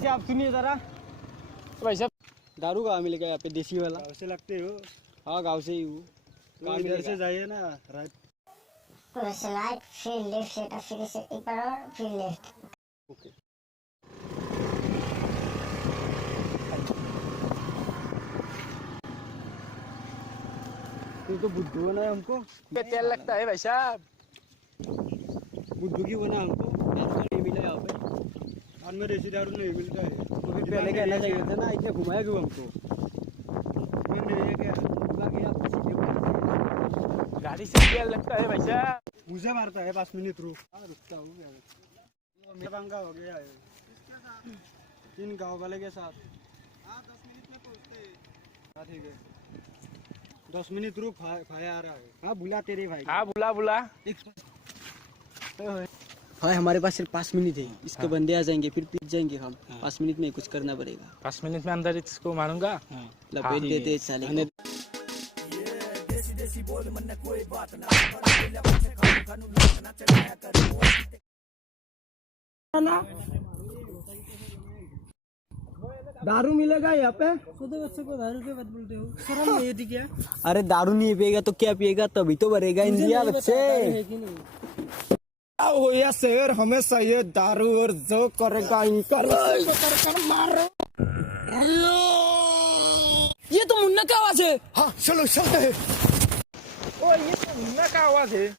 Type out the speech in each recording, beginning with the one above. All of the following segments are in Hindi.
साहब सुनिए जरा। भाई साहब दारू कहाँ मिलेगा यहाँ पे, देसी वाला? गाँव से लगते हो? हाँ गाँव से ही हूँ। तो इधर से जाइए ना, राइट। राइट, फिर लेफ्ट से, फिर से एक बार और फिर लेफ्ट। ओके। तो बुद्धू बना है हमको। तेल लगता है भाई साहब। बुद्धू की बना हमको, दारू नहीं मिला यहाँ पे। और में देसी दारू नहीं मिलता है तो फिर पहले कहना चाहिए था ना, इतने घुमाया क्यों हमको? फिर नहीं क्या गाड़ी से तेल लगता है भाई साहब। मुझे मारता है 5 मिनट रुक। रुकता हूँ पंगा हो गया है इन गाँव वाले के साथ। 10 मिनट में पहुँचते। हाँ ठीक है, 10 मिनट रुक, भाई आ रहा है। हाँ बुला तेरे भाई। हाँ बुला। हाँ हमारे पास सिर्फ 5 मिनट है, इसके बंदे आ जाएंगे फिर पीट जाएंगे हम। 5 मिनट में कुछ करना पड़ेगा। 5 मिनट में अंदर इसको मारूंगा। लपेट देते साले। दारू मिलेगा यहाँ पे? खुद बच्चे को दारू के बात बोलते हो, शर्म नहीं आती क्या? अरे दारू नहीं पिएगा तो क्या पिएगा, तभी तो भरेगा इंडिया बच्चे। हो या शेर, हमेशा ये दारू और जो करेगा इनका कर मारो। ये तो मुन्ना का आवाज है। हाँ चलो चलते हैं। ओ ये तो मुन्ना का आवाज है।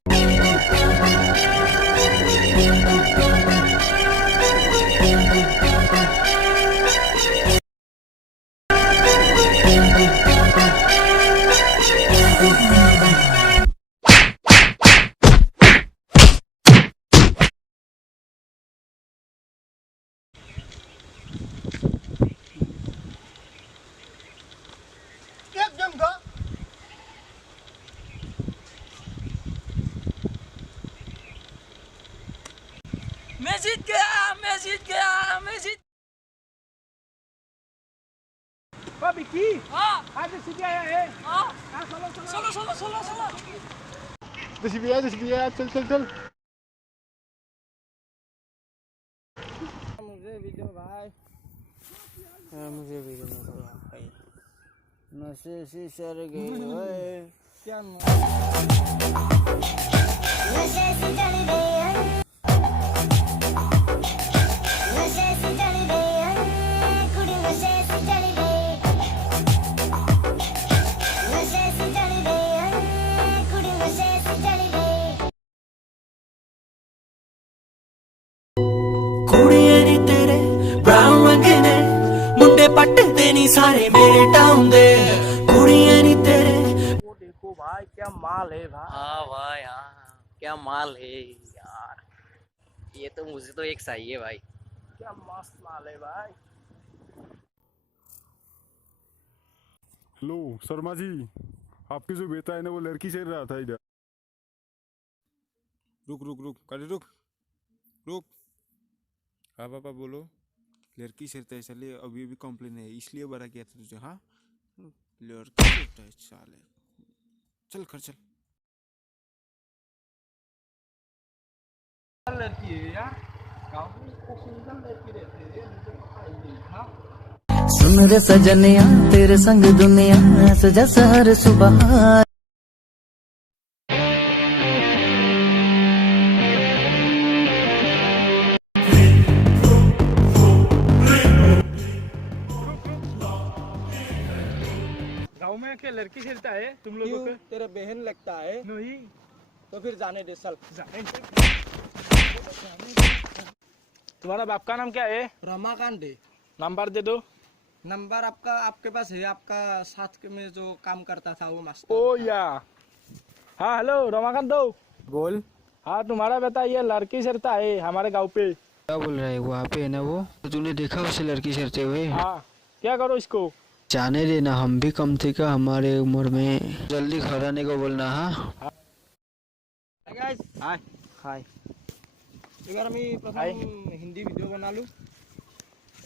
मैं जीत गया। विक्की, हाँ आज सीधे आया है। हाँ चलो। देसी भैया चल। मुझे वीडियो भाई, मुझे वीडियो भाई। नशे से सर गए ओए, क्या नशे से चढ़ गई, नशे से चढ़ गई, कुड़ी नशे से चढ़ गई, नशे से चढ़ गई, कुड़ी नशे से चढ़ गई। कुड़िए नी तेरे ब्राउन रंग ने मुंडे पट्टे नी सारे मेरे टाउन दे। कुड़िए नी तेरे। वो देखो भाई क्या माल है भाई। हाँ भाई हाँ, क्या माल है यार। ये तो मुझे तो एक चाहिए भाई। क्या मस्त माल है भाई। हेलो शर्मा जी, आपकी जो बेटा है ना वो लड़की से रहा था इधर। रुक काली रुक। हाँ पापा बोलो। लड़की से है साले, अभी कंप्लेन है इसलिए बड़ा किया था तुझे। हाँ लड़की से है साले, चल घर चल। लड़की है यार, गाँव में इतने सुंदर लड़की रहते हैं, मुझे पता ही नहीं था। सुन रे सजनिया तेरे संग दुनिया सजा सहर सुबह। गाँव में क्या लड़की खेलता है तुम लोगों को? तेरा बहन लगता है? नहीं तो फिर जाने दे साल। तुम्हारा बाप का नाम क्या है? रमाकांत है। नंबर दे दो। नंबर आपका आपके पास है? आपका साथ में जो काम करता था वो मास्टर। ओ या हाँ हेलो रमाकांत दो। बोल। हाँ तुम्हारा बेटा ये लड़की सेरता है हमारे गाँव पे। क्या बोल रहा है? वहाँ पे है ना वो, तो तूने देखा उसे लड़की सेरते हुए? हाँ क्या करो इसको? जाने देना, हम भी कम थे का हमारे उम्र में। जल्दी घर आने को बोलना। हाँ हाय। एक बार मैं प्रथम हिंदी वीडियो बना लूँ।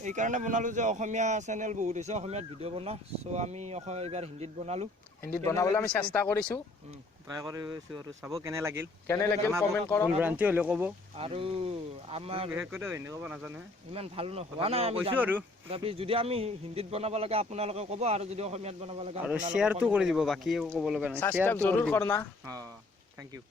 এইকাৰণে বনালোঁ যে অসমীয়া চেনেল বহুত হৈছে অসমীয়াত ভিডিঅ' বনাওঁ চ' আমি এইবাৰ হিন্দীত বনালোঁ হিন্দীত বনাবলৈ আমি চেষ্টা কৰিছোঁ ট্ৰাই কৰিছোঁ আৰু চাব কেনে লাগিল কমেণ্ট কৰক ভ্ৰান্তি হ'লে ক'ব আৰু আমাৰ বিশেষকৈ হিন্দী ক'ব নাজানে ইমান ভাল হোৱা নাই কৈছোঁ আৰু তথাপি যদি আমি হিন্দীত বনাব লাগে আপোনালোকে ক'ব আৰু যদি অসমীয়াত বনাব লাগে আৰু শ্বেয়াৰটো কৰি দিব বাকী ক'ব লগা নাই subscribe Zaroor corona thank you